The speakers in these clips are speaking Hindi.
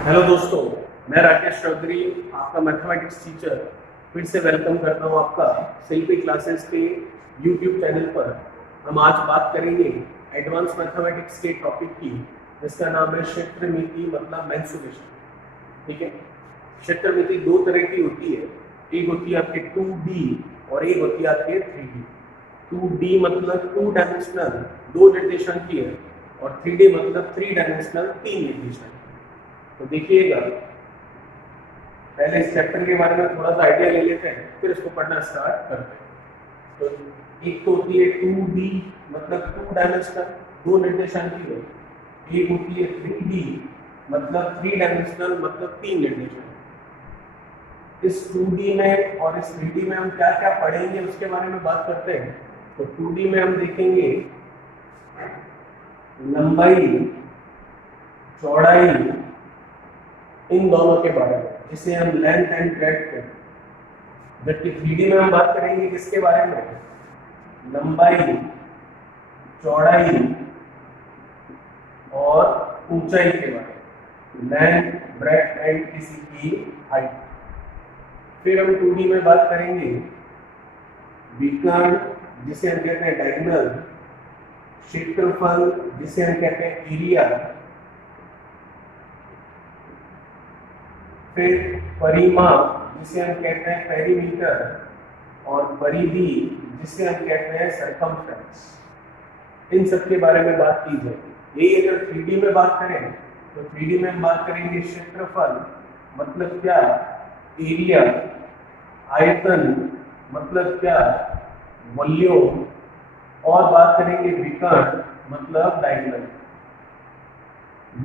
हेलो दोस्तों, मैं राकेश चौधरी, आपका मैथमेटिक्स टीचर, फिर से वेलकम करता हूं आपका सेल्फी क्लासेस के यूट्यूब चैनल पर। हम आज बात करेंगे एडवांस मैथमेटिक्स के टॉपिक की, जिसका नाम है क्षेत्रमिति मतलब मेंसुरेशन। ठीक है। क्षेत्रमिति दो तरह की होती है, एक होती है आपके 2D और एक होती है आपके 3D। 2D मतलब टू डायमेंशनल, दो निर्देशांकी है, और 3D मतलब थ्री डायमेंशनल, तीन निर्देशांकी। तो देखिएगा, पहले इस चैप्टर के बारे में थोड़ा सा आइडिया ले लेते हैं, फिर इसको पढ़ना स्टार्ट करते हैं। तो एक तो होती है 2D मतलब टू डायमेंशनल, दो निर्देशांकी है। एक होती है 3D मतलब थ्री डायमेंशनल मतलब तीन निर्देशांकी। इस 2D में और इस 3D में हम क्या क्या पढ़ेंगे उसके बारे में बात करते हैं। तो 2D में हम देखेंगे लंबाई, चौड़ाई, इन दोनों के बारे में, जिसे हम लेंथ एंड ब्रेड्थ कहते हैं। जबकि 3D में हम बात करेंगे किसके बारे में? लंबाई, चौड़ाई और ऊंचाई के बारे में, लेंथ, ब्रेड्थ एंड किसी की हाइट। फिर हम 2D में बात करेंगे विकर्ण, जिसे हम कहते हैं डायगोनल, क्षेत्रफल, जिसे हम कहते हैं एरिया, फिर परिमाप, जिसे हम कहते हैं पेरीमीटर, और परिधि, जिसे हम कहते हैं सरकमफ्रेंस। इन सब के बारे में बात की जाएगी। यही अगर 3D में बात करें तो 3D में हम बात करेंगे क्षेत्रफल मतलब क्या, एरिया, आयतन मतलब क्या, वॉल्यूम, और बात करेंगे विकर्ण मतलब डायगोनल।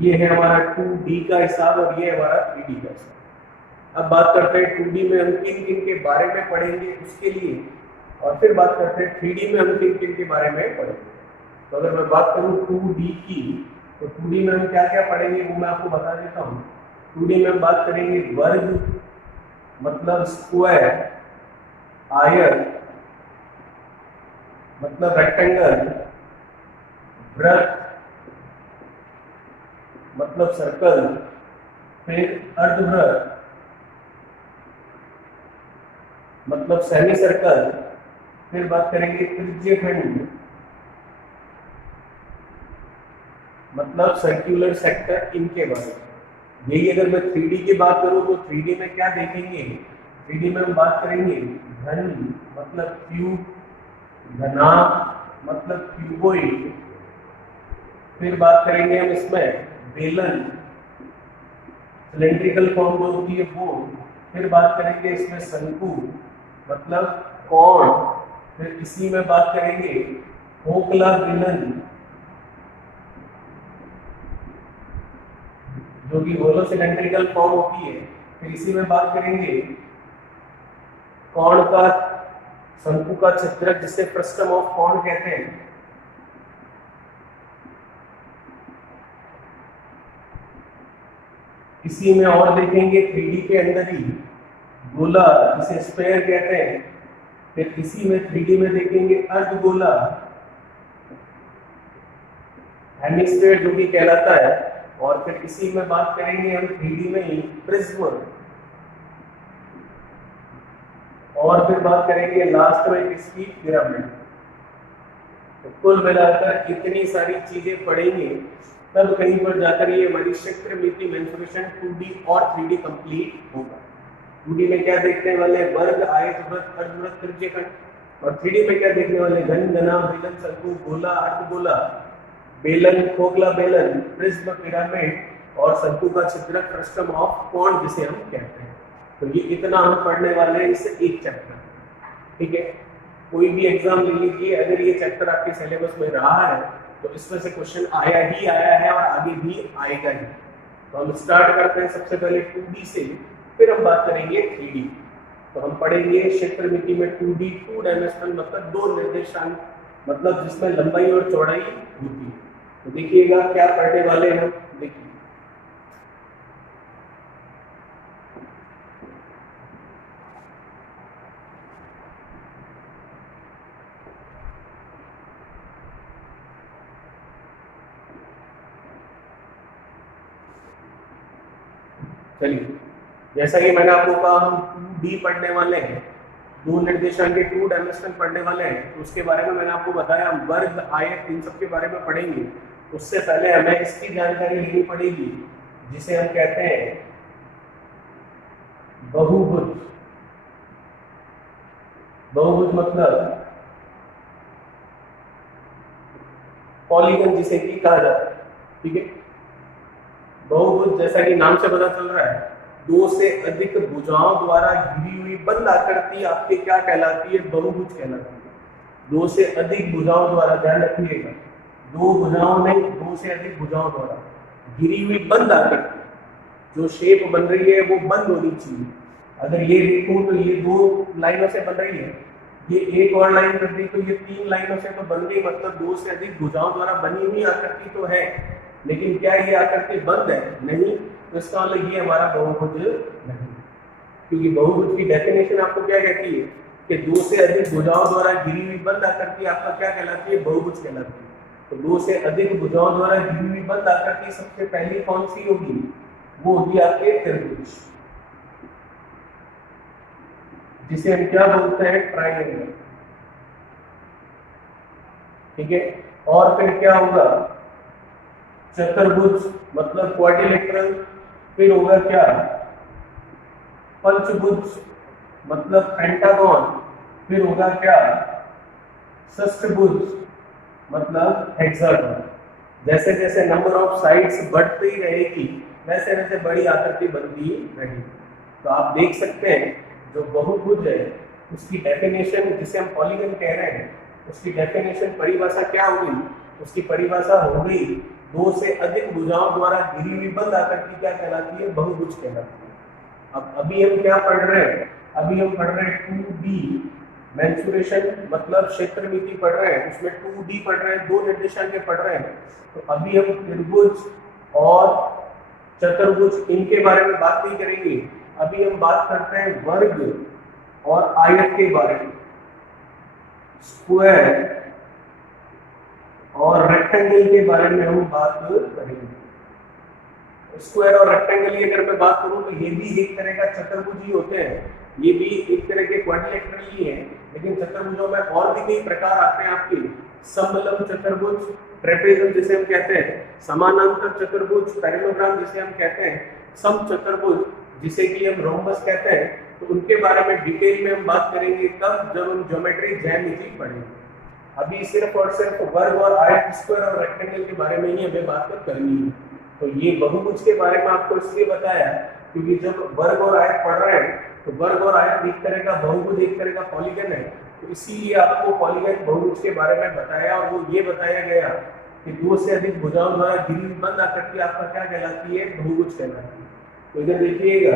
ये है हमारा 2D का हिसाब और ये है हमारा 3D का हिसाब। अब बात करते हैं 2D में हम किन किन के बारे में पढ़ेंगे उसके लिए, और फिर बात करते हैं 3D में हम किन किन के बारे में पढ़ेंगे। तो अगर मैं बात करूं 2D की, तो 2D में हम क्या क्या पढ़ेंगे वो मैं आपको बता देता हूं। 2D में हम बात करेंगे वर्ग मतलब स्क्वायर, आयत मतलब रेक्टेंगल, वृत्त मतलब सर्कल, फिर अर्धवृत्त मतलब सेमी सर्कल, फिर बात करेंगे त्रिज्यखंड मतलब सर्कुलर सेक्टर, इनके बारे में। यही अगर मैं 3D की बात करूं तो 3D में क्या देखेंगे? 3D में हम बात करेंगे घन मतलब क्यूब, घनाभ मतलब क्यूबोइड, फिर बात करेंगे हम इसमें बेलन, सिलेंड्रिकल फॉर्म जो होती है वो, फिर बात करेंगे इसमें शंकु मतलब कोण, फिर इसी में बात करेंगे खोखला बेलन जो कि होलो सिलेंड्रिकल फॉर्म होती है, फिर इसी में बात करेंगे कोण का, शंकु का छिद्रक जिसे फ्रस्टम ऑफ कोण कहते हैं। इसी में और देखेंगे 3D के अंदर ही गोला जिसे स्फेयर कहते हैं, फिर इसी में 3D में देखेंगे अर्धगोला, हेमिस्फीयर जो कि कहलाता है, और फिर इसी में बात करेंगे हम 3D में ही प्रिज्म, और फिर बात करेंगे लास्ट में किसकी, पिरामिड। तो कुल मिलाकर इतनी सारी चीजें पढ़ेंगे, तब कहीं पर जाकर ये हमारी क्षेत्रमिति मेंसुरेशन 2D और 3D कंप्लीट होगा। 2D में क्या देखने वाले, वर्ग, आयत, वृत्त, अर्धवृत्त, त्रिज्यखंड, और 3D में क्या देखने वाले, घन, घनाभ, बेलन, शंकु, गोला, अर्धगोला, बेलन, खोखला बेलन, प्रिज्म, पिरामिड, और शंकु का छिद्रक फ्रस्टम ऑफ कोण जिसे हम कहते हैं। तो ये इतना हम पढ़ने वाले हैं इस एक चैप्टर। ठीक है। कोई भी एग्जाम ले लीजिए, अगर ये चैप्टर आपके सिलेबस में रहा है तो इसमें से क्वेश्चन आया ही आया है और आगे भी आएगा ही। तो हम स्टार्ट करते हैं सबसे पहले 2D से, फिर हम बात करेंगे 3D। तो हम पढ़ेंगे क्षेत्रमिति में 2D, टू डायमेंशनल मतलब दो निर्देशांक, मतलब जिसमें लंबाई और चौड़ाई होती है। तो देखिएगा क्या पढ़ने वाले हैं। देखिए, चलिए, जैसा कि मैंने आपको कहा हम 2D पढ़ने वाले हैं, दो निर्देशांक के 2 डायमेंशन पढ़ने वाले हैं, तो उसके बारे में मैंने आपको बताया हम वर्ग, आयत, इन सब के बारे में पढ़ेंगे। उससे पहले हमें इसकी जानकारी लेनी पड़ेगी जिसे हम कहते हैं बहुभुज। बहुभुज मतलब पॉलीगन जिसे कि कहा जाता है, ठीक है। बहुभुज जैसा कि नाम से पता चल रहा है, दो से अधिक भुजाओं द्वारा घिरी हुई बंद आकृति आपके क्या कहलाती है? बहुभुज कहलाती है। दो से अधिक भुजाओं द्वारा, ध्यान रखिएगा, दो भुजाओं नहीं, दो से अधिक भुजाओं द्वारा घिरी हुई बंद आकृति, जो शेप बन रही है वो बंद होनी चाहिए। अगर ये देखूं तो ये 2 लाइनों से बन रही है, ये एक और लाइन कर दी तो ये 3 लाइनों से तो बन गई, मतलब दो से अधिक भुजाओं द्वारा बनी हुई आकृति तो है, लेकिन क्या ये आकृति बंद है? नहीं। तो इसका मतलब ये हमारा बहुभुज नहीं, क्योंकि बहुभुज की डेफिनेशन आपको क्या कहती है कि दो से अधिक भुजाओं द्वारा घिरी हुई बंद आकृति आपका क्या कहलाती है? बहुभुज कहलाती है। तो दो से अधिक भुजाओं द्वारा घिरी हुई बंद आकृति सबसे पहली कौन सी होगी? वो होगी आपके त्रिभुज, जिसे हम क्या बोलते हैं? ट्राइंगल, ठीक है। और फिर क्या होगा? चतुर्भुज मतलब क्वाड्रिलेटरल, फिर होगा क्या? पंचभुज मतलब पेंटागन, फिर होगा क्या? षष्ठभुज मतलब हेक्सागन। जैसे जैसे नंबर ऑफ साइड्स बढ़ती रहेगी वैसे वैसे बड़ी आकृति बनती रहेगी। तो आप देख सकते हैं जो बहुभुज है उसकी डेफिनेशन, जिसे हम पॉलीगन कह रहे हैं, उसकी डेफिनेशन, परिभाषा क्या होगी? उसकी परिभाषा हो गई दो से अधिक भुजाओं द्वारा घिरी हुई बंद आकृति क्या कहलाती है? बहुभुज कहलाती है। अब अभी हम क्या पढ़ रहे हैं? अभी हम पढ़ रहे हैं 2D मेंसुरेशन मतलब क्षेत्रमिति पढ़ रहे हैं, उसमें 2D पढ़ रहे हैं, दो निर्देशांक पढ़ रहे हैं। तो अभी हम त्रिभुज और चतुर्भुज इनके बारे में बात नहीं करेंगे, अभी हम बात करते हैं वर्ग और आयत के बारे में, स्क्वायर और रेक्टेंगल के बारे में हम बात करेंगे। स्क्वायर और रेक्टेंगल की अगर मैं बात करूं तो ये भी एक तरह का चतुर्भुज ही होते हैं, ये भी एक तरह के क्वाड्रिलेटरल ही है, लेकिन चतुर्भुजों में और भी कई प्रकार आते हैं आपके। समलंब चतुर्भुज, ट्रेपेजम जिसे हम कहते हैं, समानांतर चतुर्भुज, पैरेललोग्राम जिसे हम कहते हैं, सम चतुर्भुज जिसे कि हम रोम्बस कहते हैं। तो उनके बारे में डिटेल में हम बात करेंगे तब जब हम ज्योमेट्री ज्यामिति पढ़ेंगे। अभी सिर्फ और सिर्फ वर्ग और आयत, स्क्वायर और रेक्टेंगल के बारे में ही हमें बात करनी है। तो ये बहुभुज के बारे में आपको इसलिए बताया क्योंकि जब वर्ग और आयत पढ़ रहे हैं तो वर्ग और आयत एक तरह का, बहुभुज एक तरह का पॉलीगन है, तो इसीलिए आपको पॉलीगन बहुभुज के बारे में बताया। और वो ये बताया गया कि दो से अधिक भुजाओं द्वारा घिरी हुई बंद आकृति आपका क्या कहलाती है? बहुभुज कहलाती है। तो इधर देखिएगा,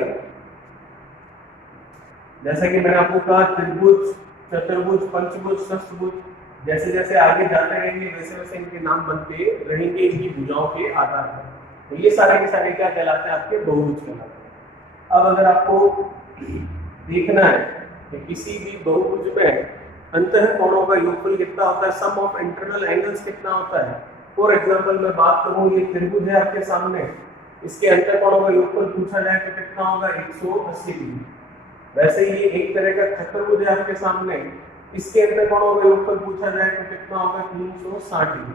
जैसा कि मैंने आपको कहा त्रिभुज, चतुर्भुज, पंचभुज, षष्ठभुज, जैसे जैसे आगे जाते रहेंगे वैसे वैसे इनके नाम बनते रहेंगे इनकी भुजाओं के आधार पर। तो ये सारे के सारे क्या कहलाते हैं? आपके बहुभुज कहलाते हैं। अब अगर आपको देखना है कि किसी भी बहुभुज में अंतःकोणों का योगफल कितना होता है, सम ऑफ इंटरनल एंगल्स कितना होता है। फॉर एग्जांपल मैं बात करूं, ये त्रिभुज है आपके सामने, इसके अंतःकोणों का योगफल पूछा जाए तो कितना होगा? 180 डिग्री। वैसे ही ये एक तरह का चतुर्भुज है आपके सामने, इसके अंतःकोणों का योगफल पूछा जाए तो कितना होगा? 360 डिग्री।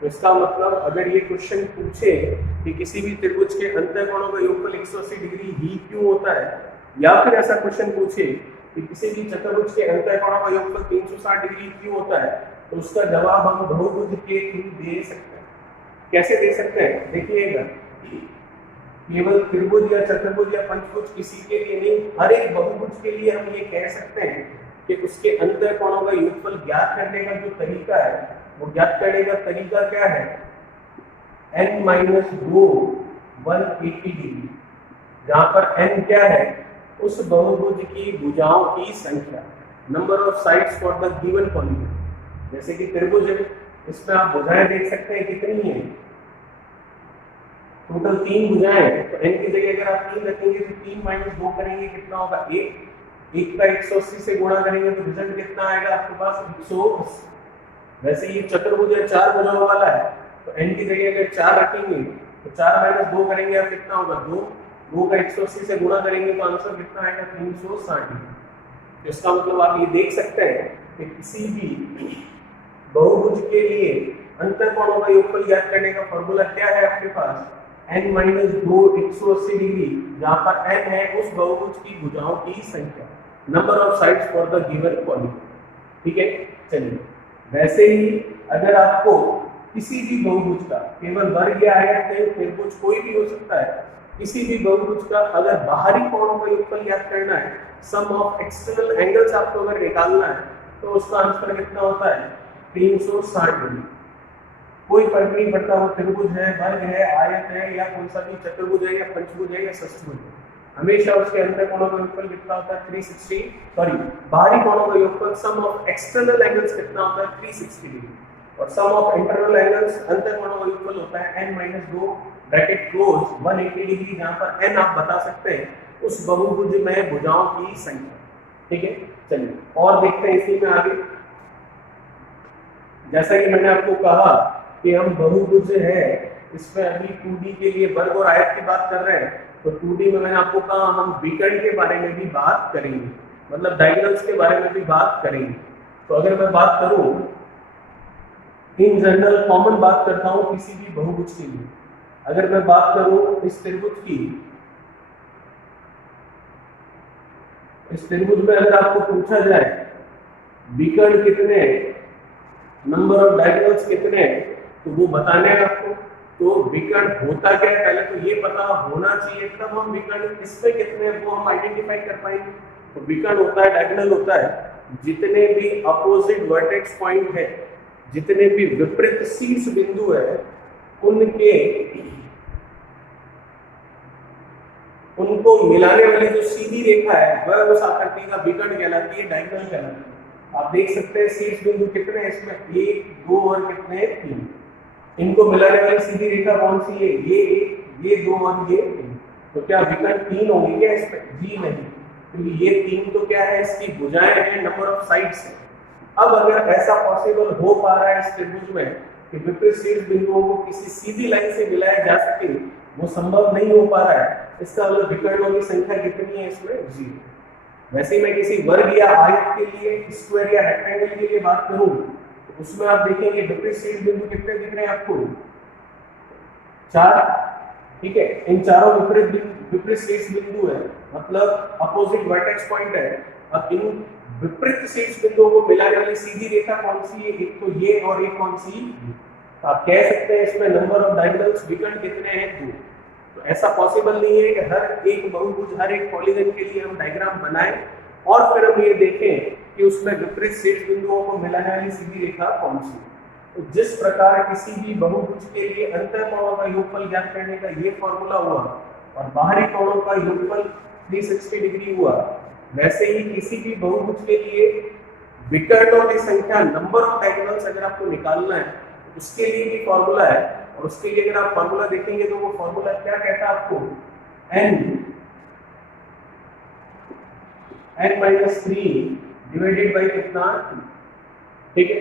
तो इसका मतलब अगर ये क्वेश्चन पूछे कि किसी भी त्रिभुज के अंतःकोणों का योगफल 180 डिग्री ही क्यों होता है, या फिर ऐसा क्वेश्चन पूछे कि किसी भी चतुर्भुज के अंतःकोणों का योगफल 360 डिग्री क्यों होता है, तो उसका जवाब हम बहुभुज के थ्रू दे सकते हैं। कैसे दे सकते हैं? देखिएगा, केवल त्रिभुज या चतुर्भुज या पंचभुज किसी के लिए नहीं, हर एक बहुभुज के लिए हम ये कह सकते हैं कि उसके अंतःकोणों का योगफल ज्ञात करने का जो तरीका है, वो ज्ञात करने का तरीका क्या है? n माइनस 2 180 डिग्री, जहां पर n क्या है? उस बहुभुज की भुजाओं की संख्या, number of sides for the given polygon. जैसे कि त्रिभुज है, इसमें आप भुजाएं देख सकते हैं कितनी है, टोटल 3 भुजाएं हैं। तो n की जगह अगर आप 3 रखेंगे तो 3 माइनस 2 करेंगे कितना होगा? 1 का 180 से गुणा करेंगे तो रिजल्ट कितना आएगा आपके पास? 180। वैसे ये चतुर्भुज है, 4 भुजाओं वाला है, तो n की जगह अगर 4 रखेंगे तो 4 माइनस 2 करेंगे आप कितना होगा? 2। 2 का 180 से गुणा करेंगे तो आंसर कितना आएगा 360 डिग्री। तो इसका मतलब आप ये देख सकते हैं कि किसी भी बहुभुज के लिए अंतःकोणों का योगफल ज्ञात करने का फॉर्मूला क्या है आपके पास, n माइनस 2 180 डिग्री, जहां पर n है उस बहुभुज की भुजाओं की संख्या, number of sides for the given polygon. ठीक है, चलिए वैसे ही अगर आपको किसी भी बहुभुज का केवल वर्ग या आयत है, त्रिभुज कोई भी हो सकता है, किसी भी बहुभुज का अगर बाहरी कोणों का योगफल ज्ञात करना है, सम ऑफ एक्सटर्नल एंगल्स आपको अगर निकालना है, तो उसका आंसर कितना होता है 360 डिग्री। कोई फर्क नहीं पड़ता वो त्रिभुज है, वर्ग है, आयत है, या कौन सा भी चतुर्भुज है, या पंचभुज है, या षष्ठभुज है, हमेशा उसके अंदर कोणों का योगफल कितना होता है 360, सॉरी बाहरी कोणों का योगफल सम ऑफ एक्सटर्नल एंगल्स कितना होता है 360 डिग्री, और सम ऑफ इंटरनल एंगल्स अंतर कोणों का योगफल होता है n-2 ब्रैकेट क्लोज 180 डिग्री, जहां पर n आप बता सकते हैं उस बहुभुज में भुजाओं की संख्या। ठीक है, चलिए और देखते हैं इसी में आगे। जैसा कि मैंने आपको कहा कि हम बहुभुज है, इसमें अभी 2D के लिए वर्ग और आयत की बात कर रहे हैं, तो 2D में मैंने आपको कहा हम विकर्ण के बारे में भी बात करेंगे, मतलब डायगोनल्स के बारे में भी बात करेंगे। तो अगर मैं बात करूं इन जनरल कॉमन बात करता हूं किसी भी बहुभुज के लिए, अगर मैं बात करूं इस त्रिभुज की, इस त्रिभुज में अगर आपको पूछा जाए विकर्ण कितने, नंबर ऑफ डायगोनल्स कितने, तो वो बताने हैं आपको। तो विकर्ण होता क्या है पहले तो ये पता होना चाहिए, तब हम विकर्ण इसमें कितने वो हम आइडेंटिफाई कर पाएंगे। तो विकर्ण होता है, डायगोनल होता है जितने भी अपोजिट वर्टेक्स पॉइंट है, जितने भी विपरीत शीर्ष बिंदु है, उनको मिलाने वाली जो सीधी रेखा है वह उस आकृति का विकर्ण कहलाती है, डायगोनल कहलाती है। आप देख सकते हैं शीर्ष बिंदु कितने हैं इसमें, 1 2 और कितने 3, इनको मिलाने वाली सीधी रेखा कौन सी है, ये 1 ये 2 और ये 3। तो क्या विकर्ण 3 होंगे क्या इसमें, जी नहीं, क्योंकि ये 3 तो क्या है इसकी भुजाएं हैं, नंबर ऑफ साइड्स है। अब अगर ऐसा पॉसिबल हो पा रहा है इस त्रिभुज में कि विपरीत शीर्ष बिंदुओं को किसी सीधी लाइन से मिलाया जा सके, वो संभव नहीं हो पा रहा है, इसका मतलब विकर्णों की संख्या कितनी है इसमें, 0। वैसे ही मैं किसी वर्ग या आयत के लिए, स्क्वायर या रेक्टेंगल के लिए बात करूं, तो उसमें आप देखेंगे विपरीत शीर्ष बिंदु कितने दिख रहे हैं आपको, 4। ठीक है, इन चारों विपरीत शीर्ष बिंदु है, मतलब अपोजिट वर्टेक्स पॉइंट है। अब इन विपरीत शीर्ष बिंदुओं को मिलाने वाली सीधी रेखा कौन सी है, एक तो ये और एक कौन सी, तो आप कह सकते हैं इसमें नंबर ऑफ डायगोनल्स विकर्ण कितने हैं, 2। तो ऐसा पॉसिबल नहीं है कि हर एक बहुभुज, हर एक पॉलीगन के लिए हम डायग्राम बनाएं और फिर हम ये देखें कि उसमें विपरीत शीर्ष बिंदुओं को मिलाने वाली सीधी रेखा कौन सी। तो जिस प्रकार किसी भी बहुभुज के लिए अंतःकोणों का योगफल ज्ञात करने का ये फॉर्मूला हुआ और बाहरी कोणों का योगफल 360 डिग्री हुआ, वैसे ही किसी भी बहुभुज के लिए विकर्णों की संख्या, नंबर ऑफ डायगोनल्स अगर आपको निकालना है, उसके लिए भी फॉर्मूला है। और उसके लिए अगर आप फॉर्मूला देखेंगे तो वो फॉर्मूला क्या कहता है आपको, n-3 डिवाइडेड बाय कितना, ठीक है।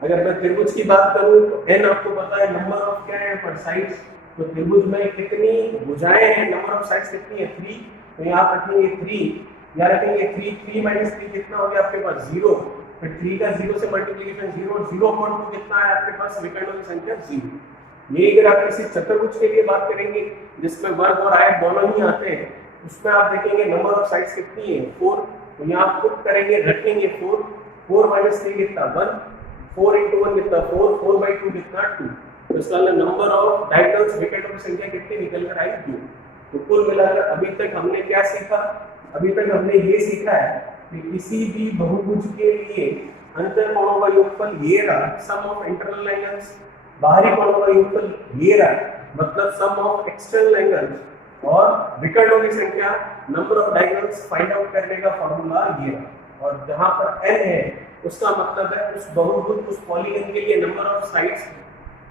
अगर मैं त्रिभुज की बात करूं तो n आपको पता है नंबर ऑफ क्या है पर साइड्स, तो त्रिभुज में कितनी भुजाएं हैं, नंबर ऑफ साइड्स कितनी है, 3। तो यहाँ रखेंगे 3, यहाँ रखेंगे 3 माइनस 3 कितना हो गया आपके पास 0, फिर 3 का 0 से मल्टीप्लिकेशन 0/2 कितना है आपके पास, विकर्णों की संख्या 0। ये अगर आप किसी चतुर्भुज के लिए बात करेंगे जिसमें वर्ग और आयत दोनों ही आते हैं, उसमें आप देखेंगे नंबर ऑफ साइड्स कितनी है, 4। तो यहाँ आप पुट करेंगे, रखेंगे 4 माइनस 3 कितना 1, 4 into 1 कितना 4, 4/2 कितना 2। तो इसका नंबर ऑफ डायगोनल्स, विकर्णों की संख्या कितनी निकल कर आई, 2। तो कुल मिलाकर अभी तक हमने क्या सीखा, अभी तक हमने ये सीखा है कि किसी भी बहुभुज के लिए अंतःकोणों का योगफल ये रहा, सम ऑफ इंटरनल एंगल्स, बाहरी कोणों का योगफल ये रहा, मतलब सम ऑफ एक्सटर्नल एंगल्स, और विकर्णों की संख्या, number of diagonals find out करने का फॉर्मूला ये रहा। और जहां पर n है उसका मतलब है उस बहुभुज, उस पॉलीगन के लिए नंबर ऑफ साइड्स,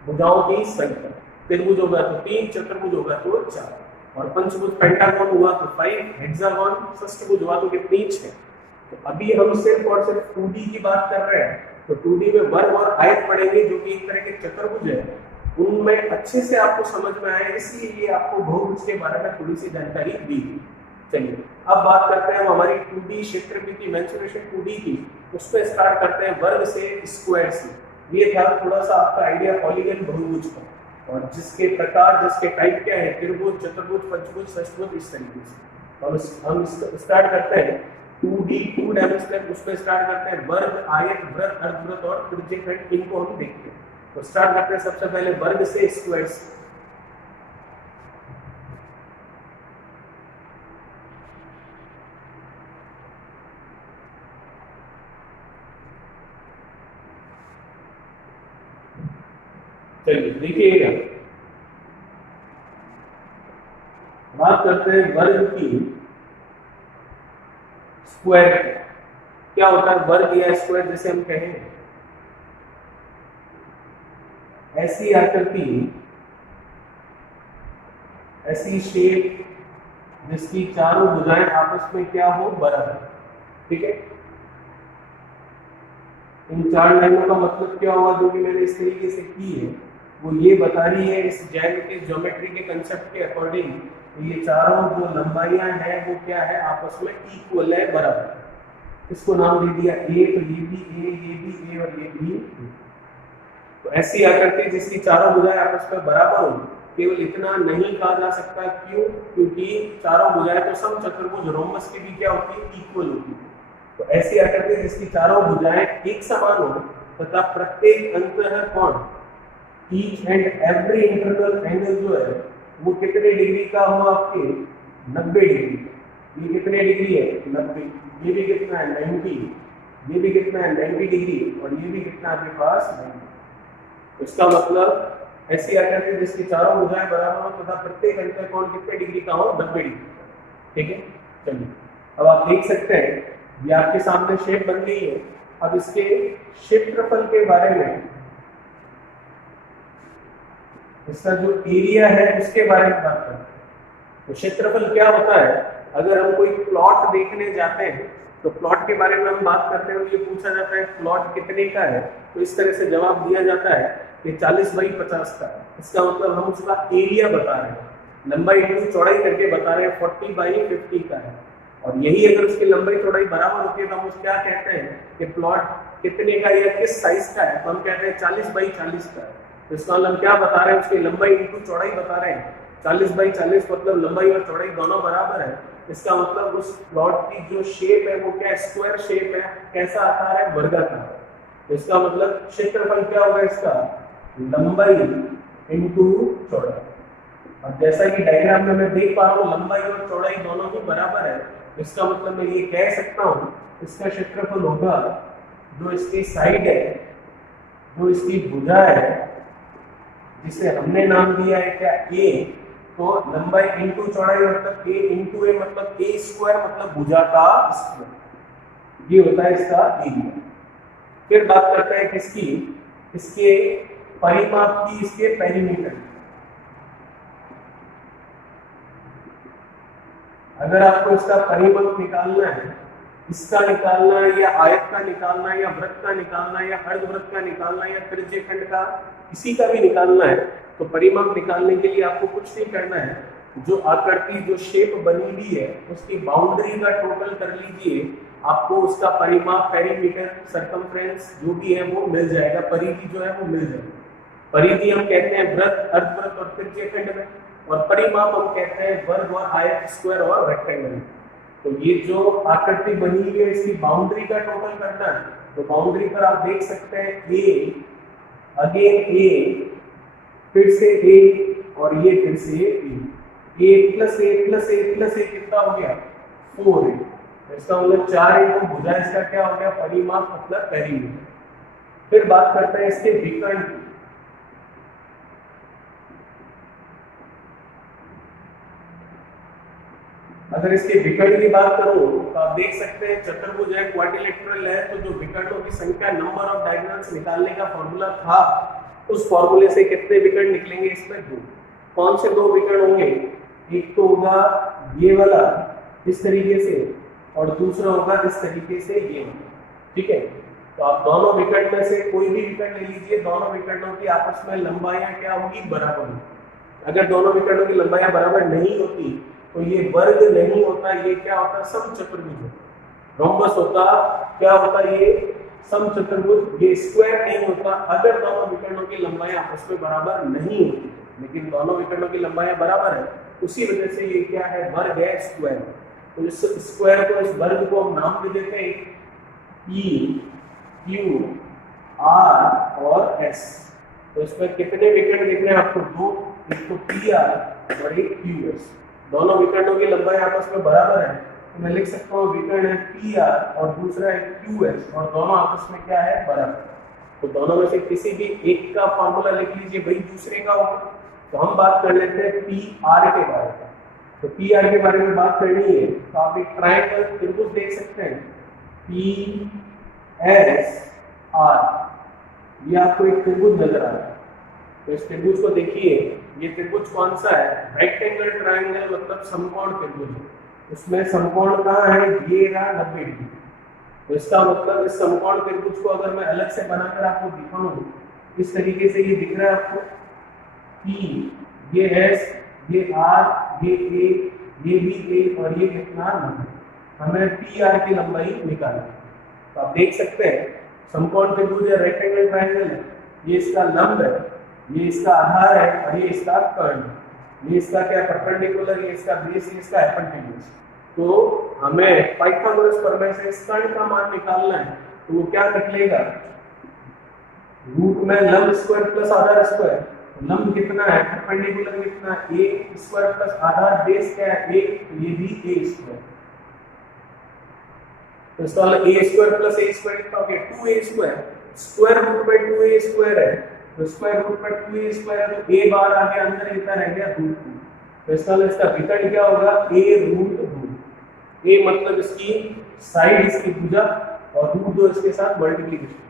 भुजाओं की संख्या। त्रिभुज होगा तो 3, चतुर्भुज होगा तो 4, और पंचभुज पेंटागन हुआ तो 5, हेक्सागन षष्ठभुज हुआ तो कितनी 6। तो अभी हम सिर्फ और सिर्फ 2D की बात कर रहे हैं, तो 2D में वर्ग और आयत पढ़ेंगे जो कि एक तरह के चतुर्भुज है। उनमें अच्छे से आपको समझ में आए, इसलिए ये आपको बहुभुज के बारे में थोड़ी सी जानकारी दी। चलिए अब बात करते हैं हमारी 2D क्षेत्रमिति मेंसुरेशन 2D की, उस पर स्टार्ट करते हैं वर्ग से स्क्वायर से। ये था थोड़ा सा आपका आइडिया पॉलीगन बहुभुज का, और जिसके प्रकार जिसके टाइप क्या है, त्रिभुज, चतुर्भुज, पंचभुज, षष्ठभुज, इस तरीके से। और हम स्टार्ट करते हैं 2D 2 डायमेंशनल, उस पर स्टार्ट करते हैं वर्ग, आयत, वृत्त, अर्धवृत्त और त्रिज्यखंड, इनको हम देखते हैं। तो स्टार्ट करते हैं सबसे पहले वर्ग से स्क्वायर से। चलिए देखिएगा, बात करते हैं वर्ग की स्क्वायर। क्या होता है वर्ग या स्क्वायर? जैसे हम कहें ऐसी आकृति, ऐसी शेप जिसकी चारों भुजाएं आपस में क्या हो, बराबर। ठीक है, इन 4 लाइनों का मतलब क्या होगा जो कि मैंने इस तरीके से की है, वो ये बता रही है इस ज्योमेट्री के कंसेप्ट के अकॉर्डिंग, ये चारों जो लंबाइयां हैं वो क्या है, आपस में इक्वल है, बराबर। इसको नाम दे दिया ए, तो ये भी ए, ये भी ए और ये भी ए। तो ऐसी आकृति जिसकी चारों भुजाएं आपस में बराबर हो, केवल इतना नहीं कहा जा सकता। क्यों? क्योंकि चारों भुजाएं तो सम चतुर्भुज रोमस की भी क्या होती है, इक्वल होती है। तो ऐसी आकृति जिसकी चारों भुजाएं एक समान हो तथा प्रत्येक अंतःकोण, each and every internal angle जो है वो कितने डिग्री का हो, आपके 90 डिग्री। ये कितने डिग्री है, 90। ये भी कितना है, 90। ये भी कितना है, 90 डिग्री। और ये भी कितना आपके पास, 90। इसका मतलब ऐसी आकृति जिसकी चारों भुजाएं बराबर हो तथा प्रत्येक अंतःकोण कितने डिग्री का हो, 90 डिग्री। ठीक है, चलिए अब आप देख सकते हैं ये आपके सामने शेप बन गई है। अब इसके क्षेत्रफल के बारे में, इसका जो एरिया है उसके बारे में बात करते हैं। तो क्षेत्रफल क्या होता है, अगर हम कोई प्लॉट देखने जाते हैं तो प्लॉट के बारे में हम बात करते हैं, ये पूछा जाता है प्लॉट कितने का है, तो इस तरह से जवाब दिया जाता है कि 40/50 का है। इसका मतलब हम उसका एरिया बता रहे हैं, लंबाई इंटू चौड़ाई करके बता रहे हैं 40/50 का है। और यही अगर उसकी लंबाई चौड़ाई बराबर होती है तो हम उस क्या कहते हैं कि प्लॉट कितने का या किस साइज का है, तो हम कहते हैं 40/40 का है। तो इसका मतलब क्या बता रहे हैं, उसकी लंबाई इंटू चौड़ाई बता रहे हैं। 40/40 मतलब लंबाई और चौड़ाई दोनों बराबर है। इसका मतलब उस प्लॉट की जो शेप है वो क्या, स्क्वायर शेप है। कैसा आकार है, वर्गाकार। तो इसका मतलब क्षेत्रफल क्या होगा, इसका लंबाई इंटू चौड़ाई। और जैसा कि डायग्राम में मैं देख पा रहा हूँ लंबाई और चौड़ाई दोनों ही बराबर है। इसका मतलब मैं ये कह सकता हूँ इसका क्षेत्रफल होगा, जो इसकी साइड है, जो इसकी भुजा है, जिसे हमने नाम दिया है क्या, ए, तो लंबाई इंटू चौड़ाई मतलब ए इंटू ए मतलब ए स्क्वायर मतलब भुजा का स्क्वायर। ये होता है इसका एरिया। फिर बात करते हैं किसकी, इसके परिमाप की, इसके पेरीमीटर। अगर आपको इसका परिमाप निकालना है, इसका निकालना है या आयत का निकालना है या वृत्त का निकालना है या अर्धवृत्त का निकालना है या त्रिज्यखंड का, किसी का भी निकालना है, तो परिमाप निकालने के लिए आपको कुछ नहीं करना है, जो आकृति जो शेप बनी हुई है उसकी बाउंड्री का टोटल कर लीजिए, आपको उसका परिमाप, पेरीमीटर, सरकमफ्रेंस जो भी है वो मिल जाएगा। परिधि जो है वो मिल जाएगी। परिधि हम कहते हैं वृत्त, अर्धवृत्त और त्रिज्यखंड में, और परिमाप हम कहते हैं वर्ग और आयत, स्क्वायर और रेक्टेंगल। तो ये जो आकृति बनी हुई है इसकी बाउंड्री का टोटल करना है। तो बाउंड्री पर आप देख सकते हैं ए, अगेन ए, फिर से ए और ये फिर से ए प्लस ए प्लस ए प्लस ए कितना हो गया, 4a। इसका मतलब 4 इंटू भुजा, इसका क्या हो गया, परिमाप मतलब पेरीमीटर। फिर बात करते हैं इसके विकर्ण की। अगर इसके विकर्ण की बात करूं तो आप देख सकते हैं चतुर्भुज है, क्वाड्रिलेटरल है, तो जो विकर्णों की संख्या, नंबर ऑफ डायगोनल्स निकालने का फॉर्मूला था, उस फॉर्मूले से कितने विकर्ण निकलेंगे, इसमें 2। कौन से 2 विकर्ण होंगे, एक तो होगा ये वाला इस तरीके से और दूसरा होगा इस तरीके से ये वाला। ठीक है, तो आप दोनों विकर्ण में से कोई भी विकर्ण ले लीजिए, दोनों विकर्णों की आपस में लंबाइयां क्या होगी, बराबर होगी। अगर दोनों विकर्णों की लंबाइयां बराबर नहीं होती तो ये वर्ग नहीं होता, ये क्या होता, समचतुर्भुज होता। रोम्बस होता, क्या होता, ये समचतुर्भुज, ये स्क्वायर नहीं होता अगर दोनों विकर्णों की लंबाइयां आपस में बराबर नहीं होती। लेकिन दोनों विकर्णों की लंबाइयां बराबर है, उसी वजह से ये क्या है, वर्ग है, स्क्वायर। तो इस स्क्वायर को, इस वर्ग को हम नाम दे देते हैं P, Q, R और S। तो इसमें कितने विकर्ण दिख रहे हैं आपको, दो, एक तो PR और एक QS। दोनों विकर्णों की लंबाई आपस में बराबर है, तो मैं लिख सकता हूँ विकर्ण है PR और दूसरा है QS, और दोनों आपस में क्या है, बराबर। तो दोनों में से किसी भी एक का फॉर्मूला लिख लीजिए, वही दूसरे का होगा। तो हम बात कर लेते हैं PR के बारे में। तो PR के बारे में बात करनी है तो आप एक ट्रायंगल त्रिभुज देख सकते हैं, PSR, ये आपको एक त्रिभुज नजर आ रहा है। तो इस त्रिभुज को देखिए, ये त्रिभुज कौन सा है, रेक्टेंगल ट्रायंगल, मतलब समकोण त्रिभुज। उसमें समकोण कहाँ है, ये रहा 90 डिग्री। तो इसका मतलब इस समकोण त्रिभुज को अगर मैं अलग से बनाकर आपको दिखाऊं, इस तरीके से ये दिख रहा है आपको, P, ये S, ये R, ये A, ये भी A और ये कितना 90। हमें PR की लंबाई निकालनी है। तो आप देख सकते हैं समकोण त्रिभुज है, रेक्टेंगल ट्रायंगल है, ये इसका लंब है, ये इसका आधार है और ये इसका कर्ण है। ये इसका क्या, परपेंडिकुलर, ये इसका बेस, ये इसका एपेंडिकुलर। तो हमें पाइथागोरस प्रमेय से इस कर्ण का मान निकालना है। तो वो क्या निकलेगा, रूट में लंब स्क्वायर प्लस आधार स्क्वायर। लंब कितना है, परपेंडिकुलर कितना, a square plus Aadhaar base क्या है, 1, ये भी a स्क्वायर। तो इसका मतलब a square plus a square कितना हो गया, 2a स्क्वायर। स्क्वायर रूट में 2a स्क्वायर है, तो स्क्वायर रूट में 2a स्क्वायर है, तो a बार आ गया अंदर, कितना रह गया, रूट 2। तो इसका मतलब इसका विकर्ण क्या होगा, a रूट 2। a मतलब इसकी साइड, इसकी भुजा, और रूट 2 इसके साथ मल्टीप्लिकेशन।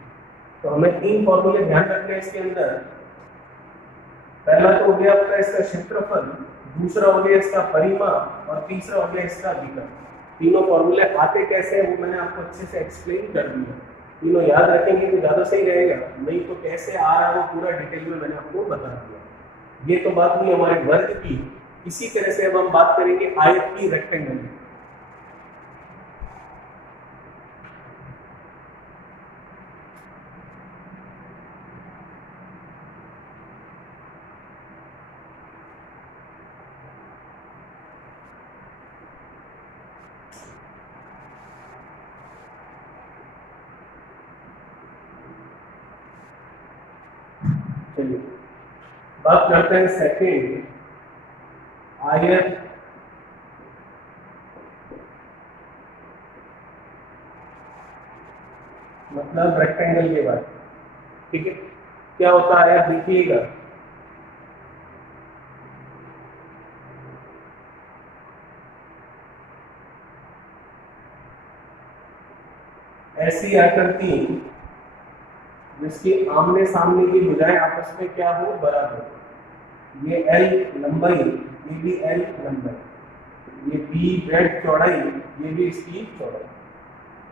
तो हमें तीन फॉर्मूले ध्यान रखने हैं इसके अंदर। पहला तो हो गया आपका इसका क्षेत्रफल, दूसरा हो गया इसका परिमाप, और तीसरा हो गया इसका विकर्ण। तीनों फॉर्मूले आते कैसे हैं वो मैंने आपको अच्छे से एक्सप्लेन कर दिया। तीनों याद रखेंगे तो ज़्यादा सही रहेगा, नहीं तो कैसे आ रहा है वो पूरा डिटेल में मैंने आपको बता दिया। ये तो बात हुई हमारे वर्ग की। इसी तरह से अब हम बात करेंगे आयत की, रेक्टेंगल की। चलिए बात करते हैं सेकेंड, आयत मतलब रेक्टेंगल के बारे में। ठीक है, क्या होता है आयत, देखिएगा। ऐसी आकृति जिसकी आमने सामने की भुजाएं आपस में क्या हो, बराबर। ये L लंबाई, ये भी L लंबाई, ये B ब्रेड चौड़ाई, ये भी इसकी चौड़ाई।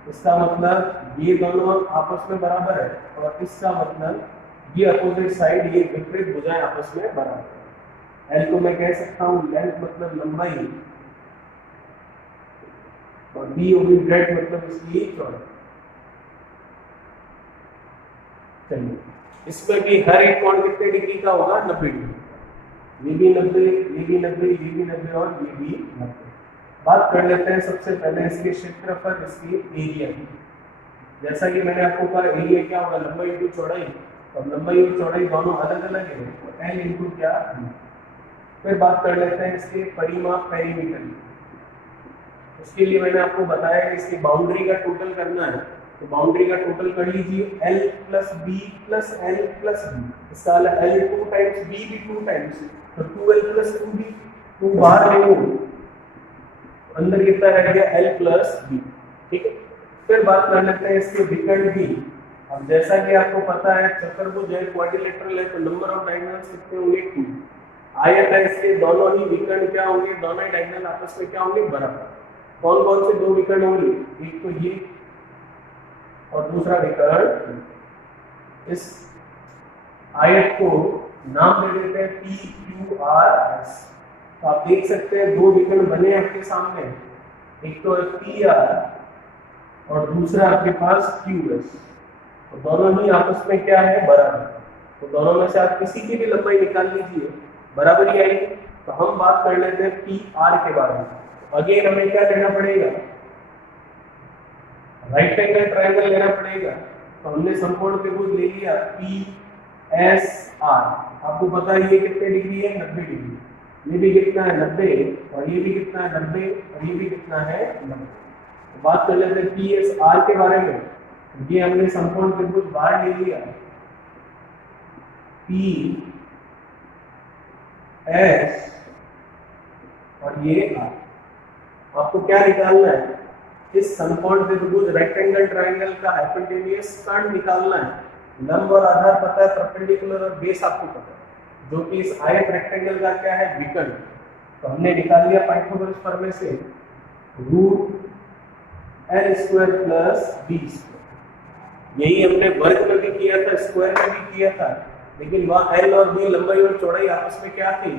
इसका मतलब ये दोनों आपस में बराबर है, और इसका मतलब ये अपोजिट साइड, ये विपरीत भुजाएं आपस में बराबर है। L को मैं कह सकता हूँ लेंथ मतलब लंबाई, और B होगी ब्रेड मतलब इसकी चौड़ाई। चलिए, इसमें भी हर एक कोण कितने डिग्री का होगा, 90 डिग्री। ये भी 90, ये भी 90, ये भी 90 और ये भी 90। बात कर लेते हैं सबसे पहले इसके क्षेत्रफल, इसकी एरिया की। जैसा कि मैंने आपको कहा, एरिया क्या होगा, लंबाई इंटू चौड़ाई। और लंबाई और चौड़ाई दोनों अलग अलग है, तो L इंटू क्या। फिर बात कर लेते हैं इसके परिमाप, पेरीमीटर। उसके लिए मैंने आपको बताया कि इसकी बाउंड्री का टोटल करना है। तो बाउंड्री का टोटल कर लीजिए, L plus B plus L plus B। इसका L 2 टाइम्स, B भी 2 टाइम्स, तो 2L प्लस 2B। 2 बाहर ले लो, अंदर कितना रह गया, L प्लस B। ठीक है, फिर बात कर लेते हैं इसके विकर्ण की। अब जैसा कि आपको पता है चतुर्भुज है, क्वाड्रिलेटरल है, तो नंबर ऑफ डायगोनल्स कितने होंगे, 2। आयत है, इसके दोनों ही विकर्ण क्या होंगे, दोनों ही डायगोनल आपस में क्या होंगे, बराबर। कौन कौन से दो विकर्ण होंगे, एक तो ये और दूसरा विकर्ण। इस आयत को नाम दे देते हैं पी क्यू आर एस। तो आप देख सकते हैं दो विकर्ण बने आपके सामने, एक तो है पी आर और दूसरा आपके पास क्यू एस। तो दोनों ही आपस में क्या है, बराबर। तो दोनों में से आप किसी की भी लंबाई निकाल लीजिए, बराबर ही आएगी। तो हम बात कर लेते हैं पी आर के बारे में। अगेन हमें क्या लेना पड़ेगा, राइट एंगल ट्रायंगल लेना पड़ेगा। तो हमने समकोण त्रिभुज ले लिया पी एस आर। आपको पता है ये कितने डिग्री है, 90 डिग्री। ये भी कितना है, 90, और ये भी कितना है, 90, और ये भी कितना है, 90। तो बात कर लेते हैं पी एस आर के बारे में। ये हमने समकोण त्रिभुज बाहर ले लिया पी एस और ये आर। आपको क्या निकालना है, इस समकोण त्रिभुज रेक्टेंगल ट्रायंगल का हाइपोटेन्यूज कर्ण निकालना है। लंब और आधार पता है, परपेंडिकुलर और बेस आपको पता है, जो कि इस आयत रेक्टेंगल का क्या है, विकर्ण। तो हमने निकाल लिया पाइथागोरस प्रमेय से √l² प्लस b²। यही हमने वर्ग में भी किया था, स्क्वायर में भी किया था, लेकिन वहां l और b लंबाई और चौड़ाई आपस में क्या थी,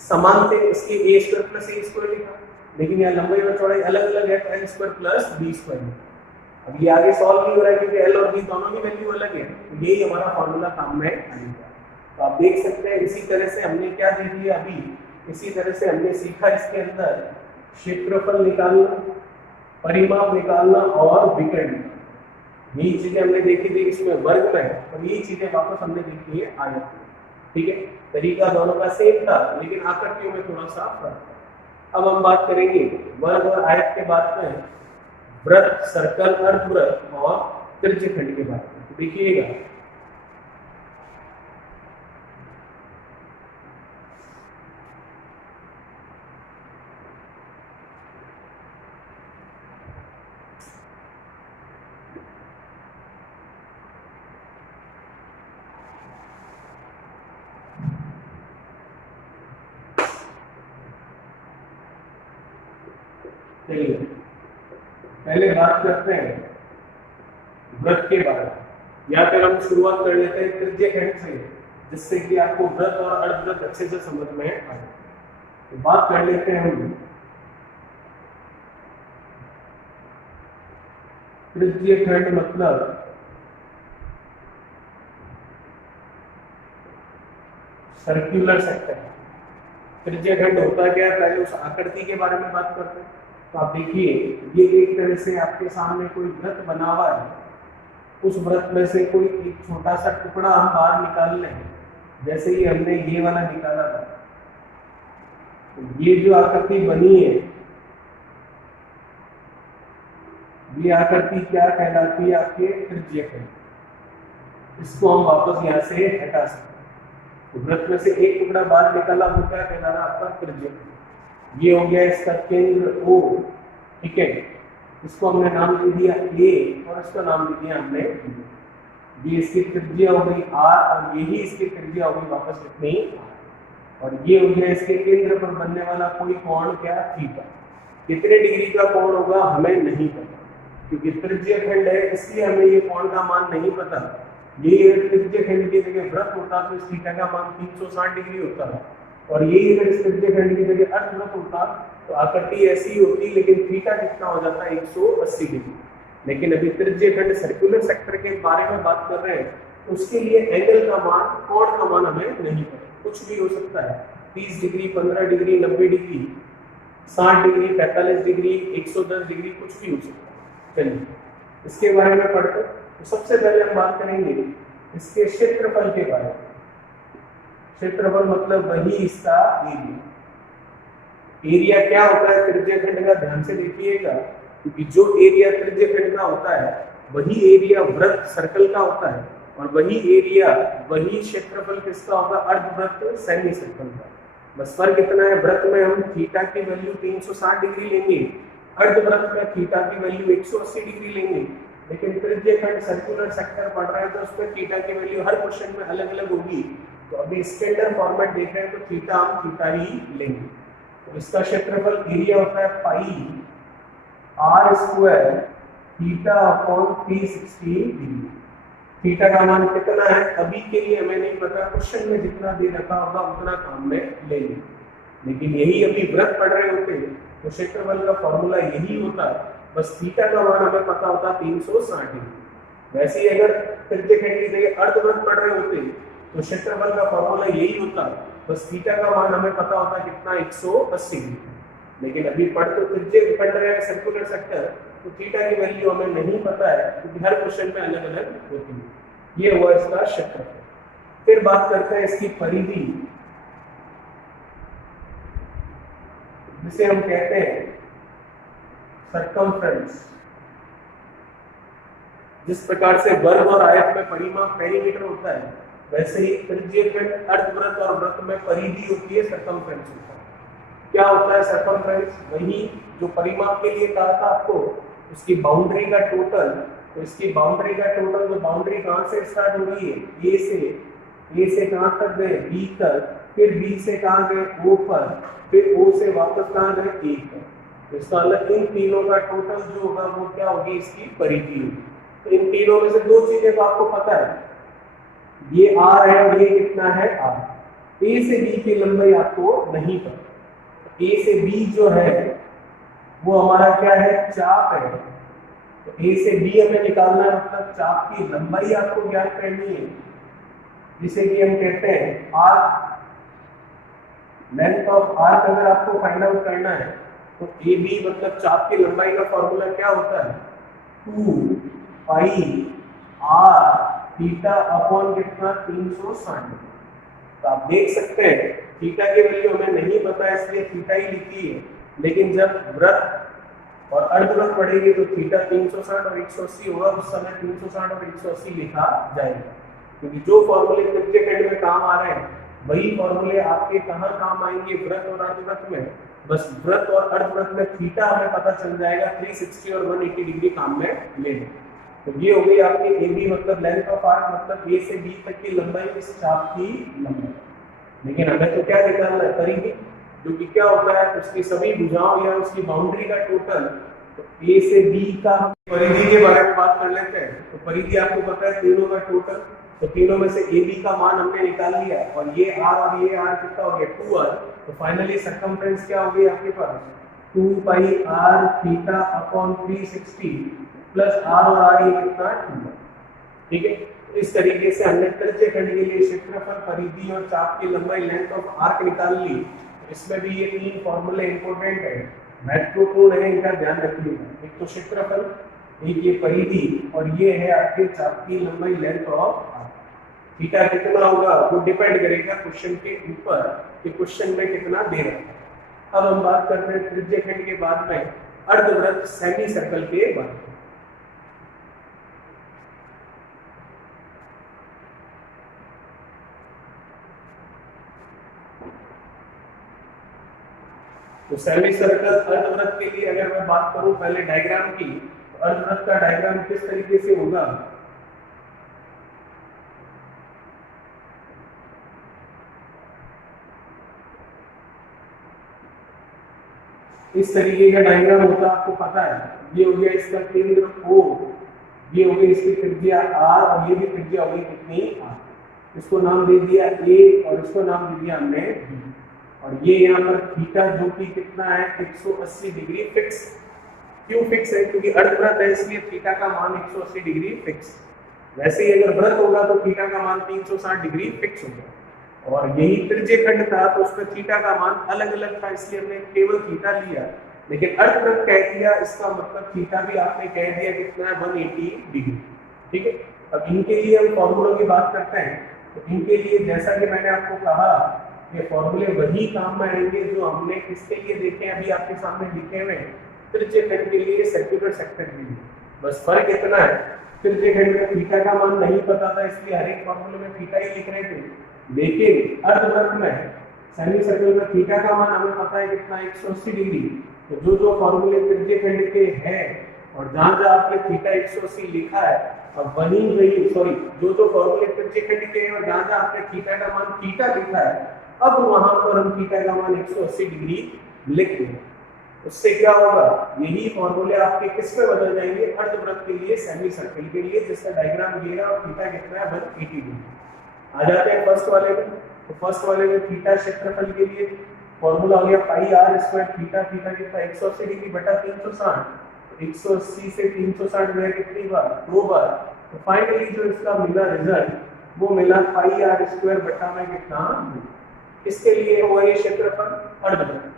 समान थे, इसकी a² प्लस a² लिखा। लेकिन यहाँ लंबाई और चौड़ाई अलग अलग है, l² प्लस b²। अब ये आगे सॉल्व नहीं हो रहा है क्योंकि l और b दोनों की वैल्यू अलग है। तो यही हमारा फॉर्मूला काम में आएगा। तो आप देख सकते हैं इसी तरह से हमने क्या देख लिया अभी, इसी तरह से हमने सीखा इसके अंदर क्षेत्रफल निकालना, परिमाप निकालना और विकर्ण। यही चीजें हमने देखी थी इसमें वर्ग में, और यही चीजें वापस हमने देखी है आयत में। ठीक है, तरीका दोनों का सेम था, लेकिन आकृतियों में थोड़ा सा फर्क था। अब हम बात करेंगे वर्ग और आयत के बाद में वृत्त, सर्कल, अर्धवृत्त और त्रिज्यखंड के बारे में। तो देखिएगा चलिए पहले बात करते हैं वृत्त के बारे में, या फिर हम शुरुआत कर लेते हैं त्रिज्यखंड से, जिससे कि आपको वृत्त और अर्धवृत्त अच्छे से समझ में आए। तो बात कर लेते हैं हम त्रिज्यखंड मतलब सर्कुलर सेक्टर। त्रिज्यखंड होता क्या है, पहले उस आकृति के बारे में बात करते हैं। तो आप देखिए ये एक तरह से आपके सामने कोई वृत्त बना हुआ है, उस वृत्त में से कोई एक छोटा सा टुकड़ा हम बाहर निकाल लें, जैसे ही हमने ये वाला निकाला था। तो ये जो आकृति बनी है, ये आकृति क्या कहलाती है, आपके त्रिज्यखंड। इसको हम वापस यहाँ से हटा सकते हैं। तो वृत्त में से एक टुकड़ा बाहर निकाला, वो क्या कहलाना, आपका त्रिज्यखंड। ये हो गया इसका केंद्र O, ठीक है। इसको हमने नाम दे दिया A और इसका नाम दे दिया हमने B। ये इसकी त्रिज्या हो गई R और यही इसकी त्रिज्या हो गई वापस कितनी, और ये हो गया इसके केंद्र पर बनने वाला कोई कोण क्या, थीटा। कितने डिग्री का कोण होगा हमें नहीं पता, क्योंकि त्रिज्यखंड है इसलिए हमें ये कोण का मान नहीं पता। ये त्रिज्यखंड की जगह वृत्त होता तो इस थीटा का मान 360 डिग्री होता है, और यही अगर इस त्रिज्यखंड की जगह अर्धवृत्त होता तो आकृति ऐसी होती, लेकिन थीटा कितना हो जाता है, 180 डिग्री। लेकिन अभी त्रिज्यखंड सर्कुलर सेक्टर के बारे में बात कर रहे हैं, उसके लिए एंगल का मान, कोण का मान हमें नहीं पता, कुछ भी हो सकता है। 30 degree, 15 degree, 90 degree, 60 degree, 45 degree, 110 degree, कुछ भी हो सकता है। चलिए इसके बारे में पढ़ते हैं। तो सबसे पहले हम बात करेंगे इसके क्षेत्रफल के बारे में। क्षेत्रफल मतलब वही इसका एरिया। एरिया क्या होता है त्रिज्यखंड का, ध्यान से देखिएगा, क्योंकि जो एरिया त्रिज्यखंड का होता है वही एरिया वृत्त, सर्कल का होता है, और वही एरिया, वही क्षेत्रफल किसका होगा, अर्धवृत्त, सेमी सर्कल का। बस फर्क इतना है, वृत्त में हम थीटा की वैल्यू 360 डिग्री लेंगे, अर्धवृत्त में थीटा की वैल्यू 180 डिग्री लेंगे। लेकिन त्रिज्यखंड सर्कुलर सेक्टर पढ़ रहे हैं तो उसमें थीटा की वैल्यू हर क्वेश्चन में अलग अलग होगी। तो अभी स्टैंडर्ड फॉर्मेट देख रहे हैं तो थीटा हम थीटा ही लेंगे। तो इसका क्षेत्रफल एरिया होता है पाई r² theta upon 360 degree. Theta का मान कितना है अभी के लिए हमें नहीं पता, क्वेश्चन में जितना दे रखा होगा उतना काम में ले लेंगे, लेकिन यही अभी वृत्त पढ़ रहे होते तो क्षेत्रफल का फॉर्मूला यही होता है, बस थीटा का मान हमें पता होता 360 डिग्री। वैसे ही अगर त्रिज्यखंड की जगह अर्धवृत्त पढ़ रहे होते तो क्षेत्रफल का फॉर्मूला यही होता, बस थीटा का मान हमें पता होता कितना 180 डिग्री। लेकिन अभी पढ़ तो त्रिज्यखंड रहे सर्कुलर सेक्टर, तो थीटा की वैल्यू हमें नहीं पता है क्योंकि हर क्वेश्चन में अलग अलग होती है। ये हुआ इसका क्षेत्रफल। फिर बात करते हैं इसकी परिधि, जिसे हम कहते हैं सर्कमफ्रेंस। जिस प्रकार से वर्ग और आयत में परिमाप पेरीमीटर होता है, वैसे ही त्रिज्यखंड, अर्धवृत्त और वृत्त में परिधि होती है, सर्कमफ्रेंस होता है। क्या होता है सर्कमफ्रेंस? वही जो परिमाप के लिए कहा था आपको, उसकी बाउंड्री का टोटल। तो इसकी बाउंड्री का टोटल, जो बाउंड्री कहां से स्टार्ट हो रही है, ए से कहां तक गए, बी तक, फिर बी से कहां गए, ओ पर, फिर ओ से वापस कहां गए, ए पर। तो इसका मतलब इन तीनों का टोटल जो होगा वो क्या होगी, इसकी परिधि होगी। तो इन तीनों में से दो चीजें तो आपको पता है, ये आर है और ये कितना है, आर। ए से बी की लंबाई आपको नहीं पता। ए से बी जो है वो हमारा क्या है, चाप है। तो ए से बी हमें निकालना है, मतलब चाप की लंबाई आपको ज्ञात करनी है, जिसे कि हम कहते हैं आर्क। लेंथ ऑफ आर्क अगर आपको फाइंड आउट करना है तो ए बी मतलब चाप की लंबाई का फॉर्मूला क्या होता है, 2 पाई आर थीटा अपॉन कितना, 360। तो आप देख सकते हैं थीटा की वैल्यू हमें नहीं पता है, इसलिए थीटा ही लिखी है। लेकिन जब वृत्त और अर्धवृत्त पढ़ेंगे तो थीटा 360 और 180 होगा, उस समय 360 और 180 लिखा जाएगा, क्योंकि जो फॉर्मूले त्रिज्यखंड में काम आ रहे हैं वही फॉर्मूले आपके कहाँ काम आएंगे, वृत्त और अर्धवृत्त में। बस वृत्त और अर्धवृत्त में थीटा हमें पता चल जाएगा, 360 और 180 डिग्री काम में लेंगे। तो ये हो गई आपकी ए बी मतलब लेंथ ऑफ आर्क, मतलब ए से बी तक की लंबाई, इस चाप की लंबाई। लेकिन हमें तो क्या निकालना है, परिधि, जो कि क्या होता है, उसकी सभी भुजाओं या उसकी बाउंड्री का टोटल। तो ए से बी का हम परिधि के बारे में बात कर लेते हैं। तो परिधि आपको पता है तीनों का टोटल, तो तीनों में से ए बी का मान हमने निकाल लिया, और ये आर और ये आर कितना हो गया, 2r। तो फाइनली सर्कमफ्रेंस क्या हो गई आपके पास, 2 pi r theta upon 360 plus r और आर ये कितना, 2। ठीक है, तो इस तरीके से हमने त्रिज्यखंड के लिए क्षेत्रफल, परिधि और चाप की लंबाई, लेंथ ऑफ आर्क निकाल ली। तो इसमें भी ये तीन फॉर्मूले इंपॉर्टेंट है, महत्वपूर्ण है, इनका ध्यान रखिएगा। एक तो क्षेत्रफल, एक ये परिधि, और ये है आपके चाप की लंबाई, लेंथ ऑफ आर्क। थीटा कितना होगा वो डिपेंड करेगा क्वेश्चन के ऊपर कि क्वेश्चन में कितना दे रहा है। अब हम बात करते हैं त्रिज्यखंड के बाद में अर्धवृत्त, सेमी सर्कल के बारे में। तो सेमी सर्कल अर्धवृत्त के लिए अगर मैं बात करूं पहले डायग्राम की, तो अर्धवृत्त का डायग्राम किस तरीके से होगा, इस तरीके का डायग्राम होता, आपको पता है। ये हो गया इसका केंद्र O, ये हो गई इसकी त्रिज्या R, और ये भी त्रिज्या हो गई कितनी, R। इसको नाम दे दिया A और इसको नाम दे दिया हमने B। और ये यहाँ पर थीटा जो कि कितना है, 180 डिग्री फिक्स। क्यों फिक्स है, क्योंकि अर्धवृत्त है इसलिए थीटा का मान 180 डिग्री फिक्स। वैसे ही अगर वृत्त होगा तो थीटा का मान 360 डिग्री फिक्स होगा। और यही त्रिज्यखंड था तो उसमें थीटा का मान अलग अलग था, इसलिए हमने केवल थीटा लिया। लेकिन अर्धवृत्त कह दिया, इसका मतलब थीटा भी आपने कह दिया कितना है, 180 डिग्री। ठीक है, अब इनके लिए हम फॉर्मूलों की बात करते हैं। तो इनके लिए जैसा कि मैंने आपको कहा, ये फॉर्मूले वही काम में आएंगे जो हमने किसके लिए देखे, अभी आपके सामने लिखे हुए हैं, त्रिज्यखंड के लिए, सर्कुलर सेक्टर के लिए। बस फर्क इतना है, त्रिज्यखंड में थीटा का मान नहीं पता था, इसलिए हर एक फॉर्मूले में थीटा ही लिख रहे थे। लेकिन अर्धवृत्त में, सेमी सर्कल में थीटा का मान हमें पता है कितना, 180 डिग्री। तो जो जो फॉर्मूले त्रिज्यखंड के हैं और जहां जहां आपने थीटा 180 लिखा है, अब वही जो जो फॉर्मूले त्रिज्यखंड के हैं और जहां जहां आपने थीटा का मान थीटा लिखा है, अब वहां पर हम थीटा का मान 180 डिग्री लिख देंगे। उससे क्या होगा, यही फॉर्मूले आपके किस में बदल जाएंगे, अर्धवृत्त के लिए, सेमी सर्कल के लिए, जिसका डायग्राम ये है और थीटा कितना है 180 डिग्री। आ जाते हैं फर्स्ट वाले में। तो फर्स्ट वाले में थीटा क्षेत्रफल के लिए फॉर्मूला हो गया पाई आर स्क्वायर थीटा, थीटा कितना 180 डिग्री बटा 360, 180 से 360 गया कितनी बार, 2 बार। तो फाइनली जो इसका मिला रिजल्ट वो मिला पाई आर स्क्वायर बटा में कितना, इसके लिए हुआ ये क्षेत्रफल अर्धवृत्त।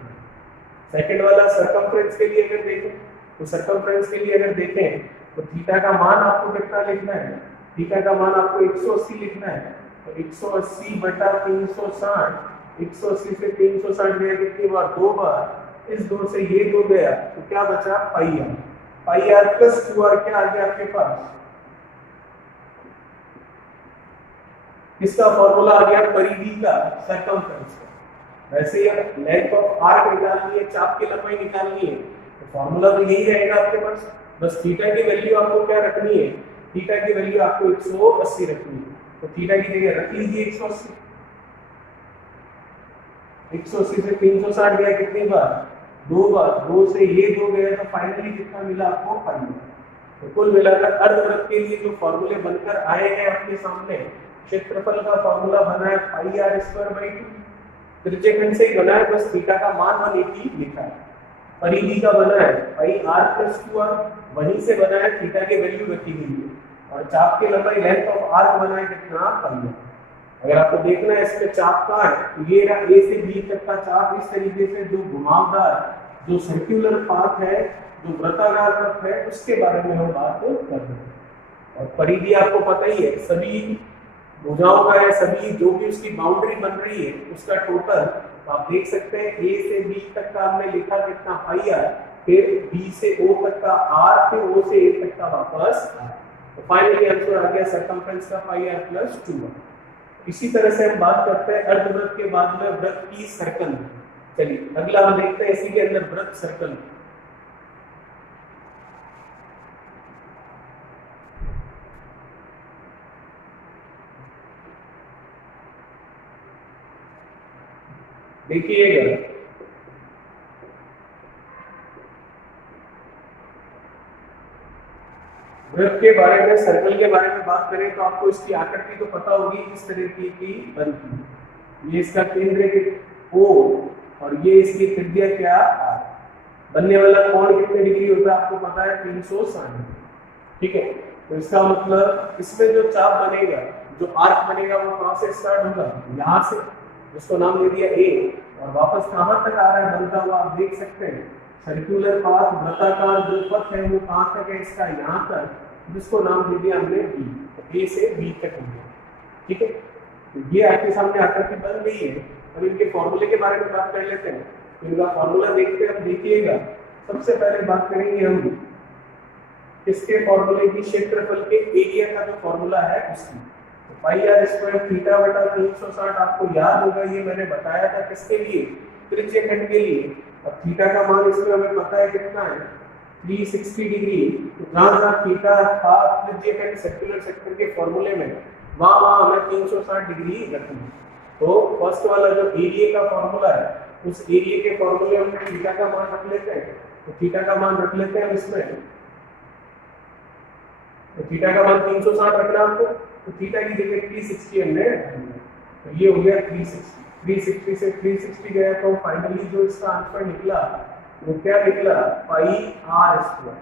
सेकंड वाला सर्कमफ्रेंस के लिए अगर देखें, तो सर्कमफ्रेंस के लिए अगर देखें तो थीटा का मान आपको कितना लिखना है, थीटा का मान आपको 180 लिखना है। तो 180 बटा 360, 180 से 360 गया कितनी बार, 2 बार। इस 2 से ये 2 गया तो क्या बचा, pi r. Pi r plus 2 r क्या आ गया आपके पास, इसका फॉर्मूला आ गया परिधि का, सर्कमफ्रेंस का। वैसे ही लेंथ ऑफ आर्क निकालनी है, चाप की लंबाई निकालनी है, तो फॉर्मूला तो यही रहेगा आपके पास। बस थीटा की वैल्यू आपको क्या रखनी है, थीटा की वैल्यू आपको 180 रखनी है। तो थीटा की जगह रख लीजिए 180। 180 से 360 गया कितनी बार, 2 बार। 2 से ये 2 गया तो फाइनली कितना मिला आपको, पाई। तो कुल मिलाकर अर्धवृत्त के लिए जो फॉर्मूले बनकर आए हैं अपने सामने, क्षेत्रफल का फॉर्मूला बना है पाई आर स्क्वायर बाई 2, त्रिज्यखंड से ही बना है, बस थीटा का मान 180 लिखा है। परिधि का बना है पाई आर प्लस 2 आर, वहीं से बना है, थीटा की वैल्यू रखी गई है। और चाप की लंबाई लेंथ ऑफ आर्क बना है कितना, पाई। अगर आपको देखना है इसमें चाप का है तो ये रहा ए से बी तक का चाप, इस तरीके से जो घुमावदार, जो सर्कुलर पाथ है, जो वृत्ताकार पथ है, उसके बारे में हम बात कर रहे हैं। और परिधि आपको पता ही है, सभी भुजाओं का है, सभी जो भी उसकी बाउंड्री बन रही है उसका टोटल। तो आप देख सकते हैं ए से बी तक का हमने लिखा कितना, पाई आर, फिर बी से ओ तक का आर, फिर ओ से ए तक का वापस आर। तो फाइनली आंसर आ गया सर्कमफ्रेंस का पाई आर प्लस 2 आर। इसी तरह से हम बात करते हैं अर्धवृत्त के बाद में वृत्त की सर्कल। चलिए अगला हम देखते हैं इसी के अंदर वृत्त सर्कल। देखिएगा वृत्त के बारे में, सर्कल के बारे में बात करें तो आपको इसकी आकृति तो पता होगी, इस तरीके की बनती है। ये इसका केंद्र O और ये इसकी त्रिज्या क्या, R। बनने वाला कोण कितने डिग्री होता है आपको पता है, 360। ठीक है, तो इसका मतलब इसमें जो चाप बनेगा, जो आर्क बनेगा, वो कहां से स्टार्ट होगा, यहाँ से, उसको नाम दे दिया A, और वापस कहां तक आ रहा है बनता हुआ, आप देख सकते हैं सर्कुलर पाथ, वृत्ताकार जो पथ है वो कहां तक है, इसका यहाँ तक, जिसको नाम दे दिया हमने B। तो A से B तक हो गया। ठीक है, तो ये आपके सामने आकृति बन गई है। अब इनके फॉर्मूले के बारे में बात कर लेते हैं। तो इनका फॉर्मूला देखते हैं, देखिएगा। सबसे पहले बात करेंगे हम इसके फॉर्मूले की, क्षेत्रफल के एरिया का जो फॉर्मूला है उसकी। तो पाई आर स्क्वायर थीटा बटा 360 आपको याद होगा, ये मैंने बताया था किसके लिए, त्रिज्यखंड के लिए। अब थीटा का मान इसमें हमें पता है कितना है, 360 डिग्री। तो जहां थीटा था त्रिज्यखंड सर्कुलर सेक्टर के फॉर्मूले में, वहां हमें 360 डिग्री रखना। तो फर्स्ट वाला जो एरिया का फॉर्मूला है, उस एरिया के फॉर्मूले में थीटा का मान रख लेते हैं। तो थीटा का मान रख लेते हैं इसमें, तो थीटा का मान 360 रखना आपको। तो थीटा की जगह 360 हमने, तो ये हो गया 360। 360 से 360 गया तो फाइनली जो इसका आंसर निकला वो क्या निकला, पाई आर स्क्वायर।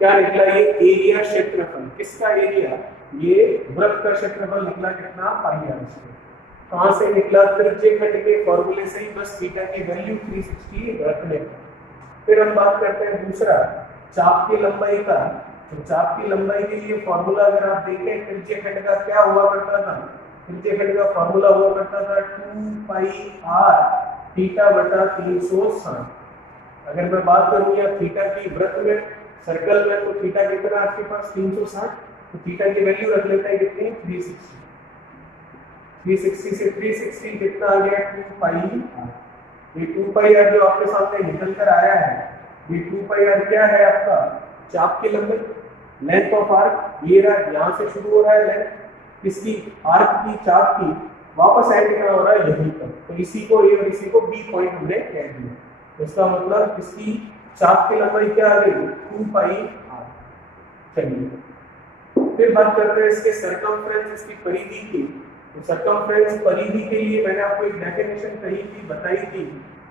क्या निकला, ये एरिया क्षेत्रफल, किसका एरिया, ये वृत्त का क्षेत्रफल निकला कितना, पाई आर स्क्वायर। कहां से निकला, त्रिज्यखंड के फॉर्मूले से ही, बस थीटा की वैल्यू 360 रखने का। फिर हम बात करते हैं दूसरा, चाप की लंबाई का। तो चाप की लंबाई के लिए फॉर्मूला अगर आप देखें, त्रिज्यखंड का क्या हुआ करता था, त्रिज्यखंड का फॉर्मूला हुआ करता था 2 पाई आर थीटा बटा 360। अगर मैं बात करूं या थीटा की वृत्त में, सर्कल में, तो थीटा कितना आपके पास 360। तो थीटा की वैल्यू रख लेते हैं कितनी, 360। 360 से 360 कितना आ गया, 2 पाई आर। ये 2 पाई आर जो आपके सामने निकल कर आया है, ये 2 पाई आर क्या है आपका, चाप की लंबाई, लेंथ ऑफ आर्क। ये रहा, यहाँ से शुरू हो रहा है लेंथ इसकी, आर्क की, चाप की, वापस एंड क्या हो रहा है यहीं पर। तो इसी को ए और इसी को बी पॉइंट हमने कह दिया। इसका मतलब इसकी चाप की लंबाई क्या आ गई 2 पाई r। चलिए फिर बात करते हैं इसके सरकमफ्रेंस, इसकी परिधि की। तो सरकमफ्रेंस परिधि के लिए मैंने आपको एक डेफिनेशन कही थी, बताई थी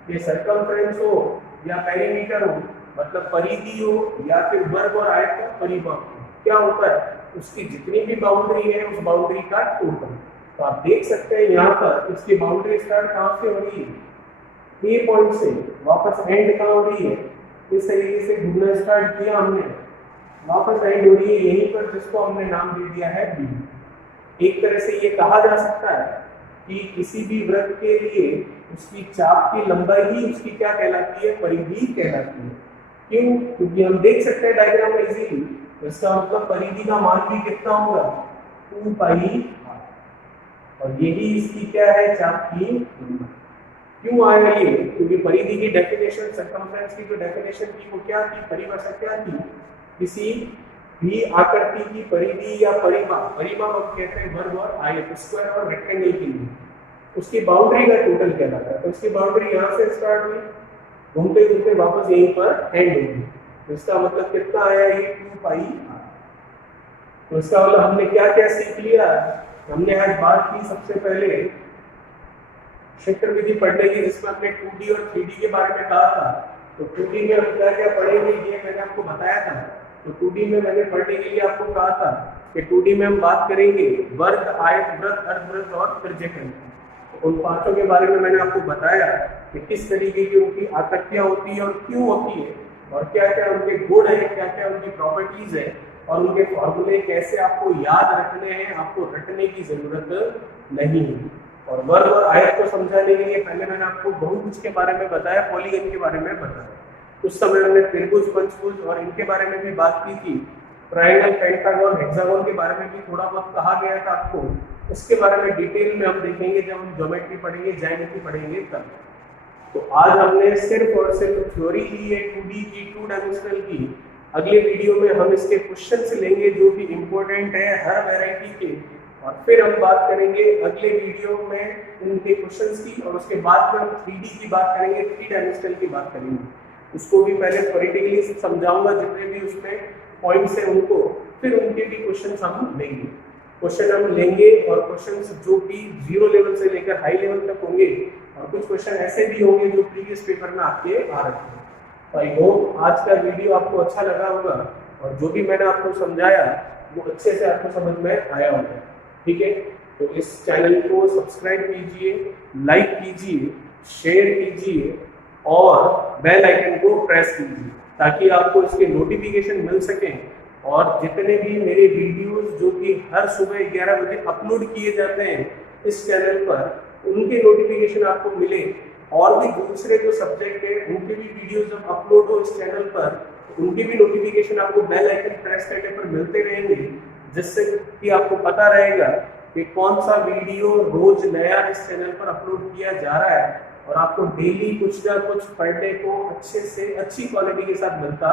कि सरकमफ्रेंस हो या पेरीमीटर हो, मतलब परिधि हो या फिर वर्ग और आयत का परिमाप, क्या होता है उसकी जितनी भी बाउंड्री है उस बाउंड्री का टोटल। तो आप देख सकते हैं यहाँ पर इसकी बाउंड्री स्टार्ट कहाँ से हो रही है, ए पॉइंट से, वापस एंड कहाँ हो रही है, इस तरीके से घूमना स्टार्ट किया हमने, वापस एंड हो रही है यहीं पर, जिसको हमने नाम दे दिया है बी। एक तरह से ये कहा जा सकता है कि किसी भी वृत्त के लिए उसकी चाप की लंबाई ही उसकी क्या कहलाती है, परिधि कहलाती है। क्यों? क्योंकि हम देख सकते हैं डायग्राम में इजीली, इसका मतलब परिधि का मान भी कितना होगा 2 पाई r, और यही इसकी क्या है, चाप की लंबाई। क्यों आया ये? क्योंकि परिधि की डेफिनेशन, सरकमफ्रेंस की जो डेफिनेशन थी वो क्या थी, परिभाषा क्या थी, किसी भी आकृति की परिधि या परिमाप, परिमाप हम कहते हैं वर्ग और आयत, स्क्वायर और रेक्टेंगल के लिए, उसकी बाउंड्री का टोटल कहलाता है। तो इसकी बाउंड्री यहाँ से स्टार्ट हुई, घूमते घूमते वापस यहीं पर एंड होगी। तो इसका मतलब कितना आया ये 2 पाई r। तो इसका मतलब हमने क्या क्या सीख लिया, हमने आज बात की सबसे पहले क्षेत्र विधि पढ़ने की, जिसमें हमने 2D और 3D के बारे में कहा था। तो 2D में हम क्या क्या पढ़ेंगे ये मैंने आपको बताया था। तो 2D में मैंने पढ़ने के लिए आपको कहा था कि 2D में हम बात करेंगे वर्ग, आयत, वृत्त, अर्धवृत्त और त्रिज्यखंड। तो उन पांचों के बारे में मैंने आपको बताया कि किस तरीके की उनकी आकृतियां होती है और क्यों होती है, और क्या क्या उनके गुण है, क्या क्या उनकी प्रॉपर्टीज है, और उनके फॉर्मूले कैसे आपको याद रखने हैं, आपको रटने की जरूरत नहीं है। और वर्ग और आयत को समझाने के लिए पहले मैंने आपको बहुभुज के बारे में बताया, पॉलीगन के बारे में बताया। उस समय हमने त्रिभुज, पंचभुज और इनके बारे में भी बात की थी। ट्रायंगल, पेंटागन, हेक्सागन के बारे में भी थोड़ा बहुत कहा गया था आपको। उसके बारे में डिटेल में हम देखेंगे जब हम ज्योमेट्री पढ़ेंगे, ज्यामिति पढ़ेंगे तब। तो आज हमने सिर्फ और सिर्फ थ्योरी ली है 2D की, 2 डायमेंशनल की। अगले वीडियो में हम इसके क्वेश्चंस लेंगे जो कि इम्पोर्टेंट है हर वैरायटी के, और फिर हम बात करेंगे अगले वीडियो में इनके क्वेश्चंस की, और उसके बाद में हम 3D की बात करेंगे, 3 डायमेंशनल की बात करेंगे। उसको भी पहले थ्योरेटिकली समझाऊंगा, जितने भी उसमें पॉइंट्स हैं उनको, फिर उनके भी क्वेश्चंस हम लेंगे। क्वेश्चन हम लेंगे और क्वेश्चंस जो कि 0 लेवल से लेकर हाई लेवल तक होंगे, और कुछ क्वेश्चन ऐसे भी होंगे जो प्रीवियस पेपर में आपके आ रखे हैं। तो आई होप आज का वीडियो आपको अच्छा लगा होगा, और जो भी मैंने आपको समझाया वो अच्छे से आपको समझ में आया होगा। ठीक है, तो इस चैनल को सब्सक्राइब कीजिए, लाइक कीजिए, शेयर कीजिए और बेल आइकन को प्रेस कीजिए, ताकि आपको इसके नोटिफिकेशन मिल सके। और जितने भी मेरे वीडियोस जो कि हर सुबह 11 बजे अपलोड किए जाते हैं इस चैनल पर, उनके नोटिफिकेशन आपको मिले। और भी दूसरे जो सब्जेक्ट है उनके भी वीडियोस जब अपलोड हो इस चैनल पर, उनके भी नोटिफिकेशन आपको बेल आइकन प्रेस करने पर मिलते रहेंगे, जिससे कि आपको पता रहेगा कि कौन सा वीडियो रोज नया इस चैनल पर अपलोड किया जा रहा है, और आपको डेली कुछ ना कुछ पढ़ने को अच्छे से अच्छी क्वालिटी के साथ मिलता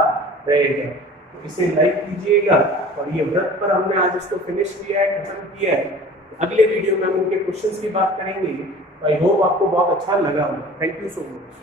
रहेगा। तो इसे लाइक कीजिएगा। और ये वृत्त पर हमने आज इसको फिनिश किया है, खत्म किया है। अगले वीडियो में हम उनके क्वेश्चंस की बात करेंगे। आई होप आपको बहुत अच्छा लगा होगा। Thank you so much.